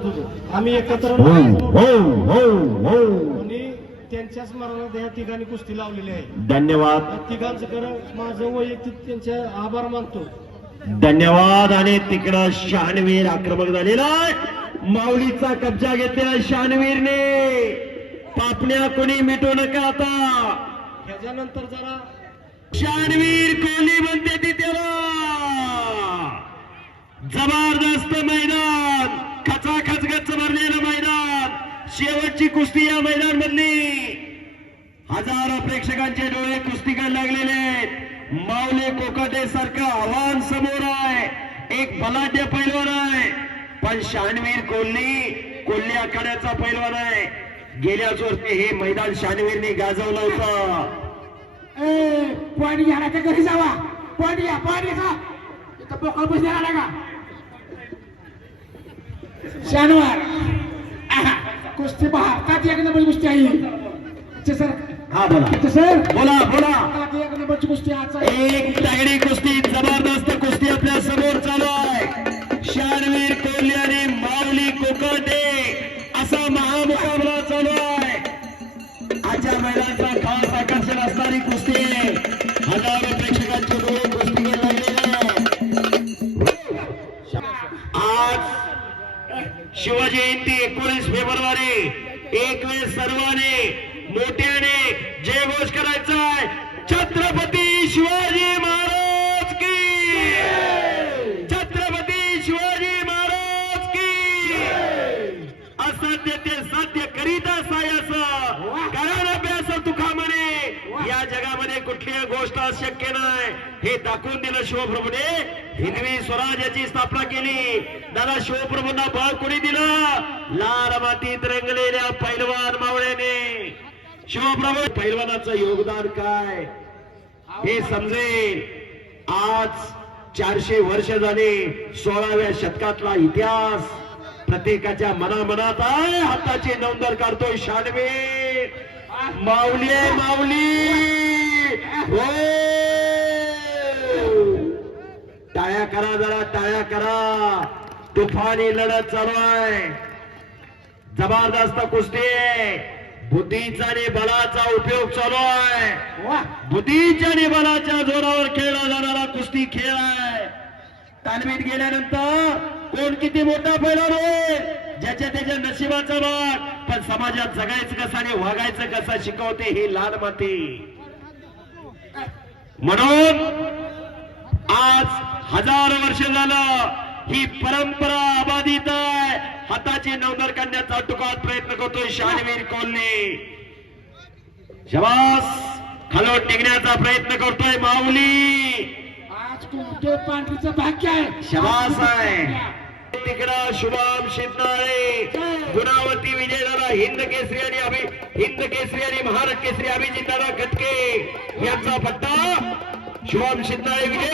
करत होतो आम्ही एकत्र हो हो हो हो. आणि त्यांच्या स्मरणात या ठिकाणी कुस्ती लावलेली आहे. धन्यवाद या तिघांचं खरं माझं वैयक्तिक त्यांचे आभार मानतो. धन्यवाद. आणि तिकडं शहाणवीर आक्रमक झालेला आहे. माऊलीचा कब्जा घेतलेला शहाणवीरने. पापण्या कोणी मिटू नका आता. ह्याच्यानंतर जरा शहाणवीर कोहली म्हणते ती त्याला. जबरदस्त मैदान, खचाखच गच्च भरलेलं मैदान. शेवटची कुस्ती या मैदान मधली. हजारो प्रेक्षकांचे डोळे कुस्तीकडे लागलेले आहेत. माऊली कोकाटे सारखं आव्हान समोर आहे. एक बलाढ्य पैलवान आहे, पण शहाणवीर कोल्हे आखाड्याचा पैलवान आहे. गेल्याच वर्षी हे मैदान शहाणवीरने गाजवलं होतं. पाणी घ्यायच्या घरी जावा. पाणी घ्या, पाणी घ्या. इथं पोकळ बसल्या आला का शनिवार कुस्ती भारतात एक नंबर कुस्ती आहे सर. हा बोला सर, बोला बोला. एक नंबरची कुस्ती आज एक तगडी कुस्ती, जबरदस्त कुस्ती आपल्या समोर चालू आहे. शहाणवीर कोल्हे आणि माऊली कोकाटे असा महामुकाबला चालू आहे. आजच्या मैदानाचा खास आकर्षण असणारी कुस्ती आहे. हजारो प्रेक्षकांचे डोळे कुस्तीकडे लागलेले आहे. आज शिवजयंती 19 फेब्रुवारी. एक वेळ सर्वांनी मोठ्याने जयघोष करायचा आहे. छत्रपती शिवाजी महाराज की. छत्रपती शिवाजी महाराज की. असाध्य ते साध्य करीता सायास कारण अभ्यास तुका म्हणे. या जगामध्ये कुठलीही गोष्ट अशक्य नाही हे दाखवून दिलं शिवप्रभूने. हिंदवी स्वराज्याची स्थापना केली. दादा शिवप्रभूंना बळ कोणी दिलं? लाल मातीत रंगलेल्या पैलवान मावळ्याने. शिवप्रभू पैलवानाचं योगदान काय हे समजेल. आज 400 वर्ष झाले. 16व्या शतकातला इतिहास प्रत्येकाच्या मनामनात आहे. हाताची नोंदर काढतोय शहाणवीर. माऊली आहे माऊली. हो, टाळ्या करा, जरा टाळ्या करा. तुफानी लढत चालू आहे. जबरदस्त कुस्ती आहे. बुद्धीचा आणि बलाचा उपयोग चालू आहे. बुद्धीच्या आणि बलाच्या जोरावर खेळला जाणारा कुस्ती खेळ आहे. तालमीत गेल्यानंतर कोण किती मोठा पैलवान होईल ज्याच्या त्याच्या नशिबाचा भाग. पण समाजात जगायचं कसं आणि वागायचं कसं शिकवते ही लाल माती. म्हणून आज हजारो वर्ष झालं ही परंपरा अबाधित आहे. हाताची नवदर काढण्याचा तुकात प्रयत्न करतोय शहाणवीर कोल्हे. शबास. खालोट टिकण्याचा प्रयत्न करतोय माऊली. आज कुठे पांढरीचं भाग्य आहे. शबास आहे. तिकडा शुभम शिंदाळे, गुणावती विजयदादा, हिंद केसरी आणि महाराष्ट्र केसरी अभिजितदादा खटके यांचा पट्टा. शुभम शिंदाळे विजय.